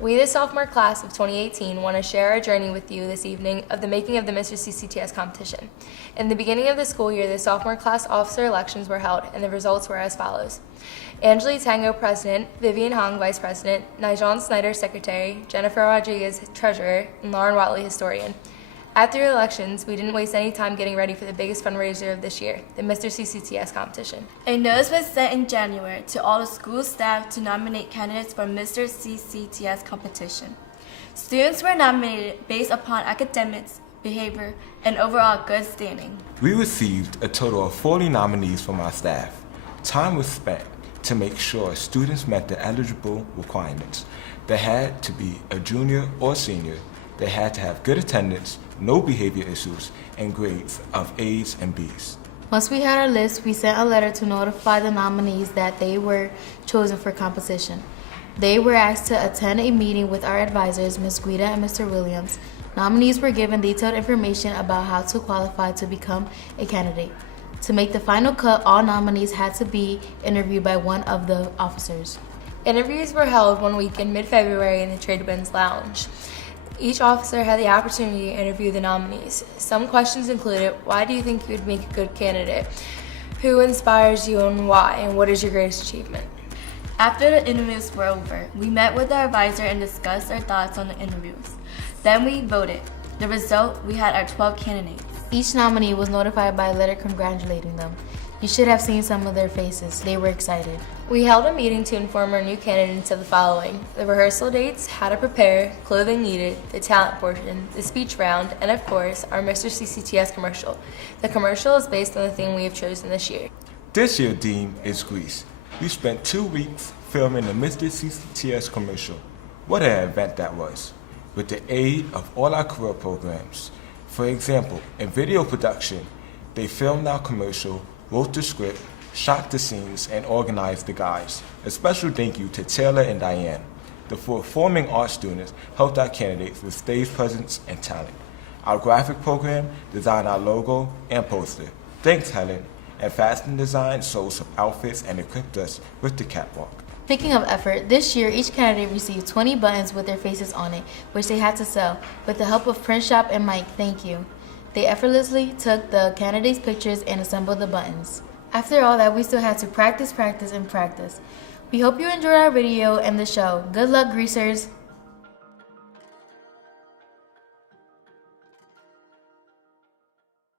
We, the sophomore class of 2018, want to share our journey with you this evening of the making of the Mr. CCTS competition. In the beginning of the school year, the sophomore class officer elections were held, and the results were as follows. Angeli Tango, President; Vivian Hong, Vice President; Nijon Snyder, Secretary; Jennifer Rodriguez, Treasurer; and Lauren Watley, Historian. After the elections, we didn't waste any time getting ready for the biggest fundraiser of this year, the Mr. CCTS competition. A notice was sent in January to all the school staff to nominate candidates for Mr. CCTS competition. Students were nominated based upon academics, behavior, and overall good standing. We received a total of 40 nominees from our staff. Time was spent to make sure students met the eligible requirements. They had to be a junior or senior. They had to have good attendance, no behavior issues, and grades of A's and B's. Once we had our list, we sent a letter to notify the nominees that they were chosen for composition. They were asked to attend a meeting with our advisors, Ms. Guida and Mr. Williams. Nominees were given detailed information about how to qualify to become a candidate. To make the final cut, all nominees had to be interviewed by one of the officers. Interviews were held one week in mid-February in the Tradewinds Lounge. Each officer had the opportunity to interview the nominees. Some questions included: why do you think you would make a good candidate? Who inspires you and why? And what is your greatest achievement? After the interviews were over, we met with our advisor and discussed our thoughts on the interviews. Then we voted. The result, we had our 12 candidates. Each nominee was notified by a letter congratulating them. You should have seen some of their faces. They were excited. We held a meeting to inform our new candidates of the following: the rehearsal dates, how to prepare, clothing needed, the talent portion, the speech round, and of course, our Mr. CCTS commercial. The commercial is based on the theme we have chosen this year. This year's theme is Greece. We spent 2 weeks filming the Mr. CCTS commercial. What an event that was, with the aid of all our career programs. For example, in video production, they filmed our commercial, wrote the script, shot the scenes, and organized the guys. A special thank you to Taylor and Diane. The performing arts students helped our candidates with stage presence and talent. Our graphic program designed our logo and poster. Thanks, Helen. And fashion design sold some outfits and equipped us with the catwalk. Speaking of effort, this year each candidate received 20 buttons with their faces on it, which they had to sell. With the help of Print Shop and Mike, thank you. They effortlessly took the candidates' pictures and assembled the buttons. After all that, we still had to practice. We hope you enjoyed our video and the show. Good luck, greasers!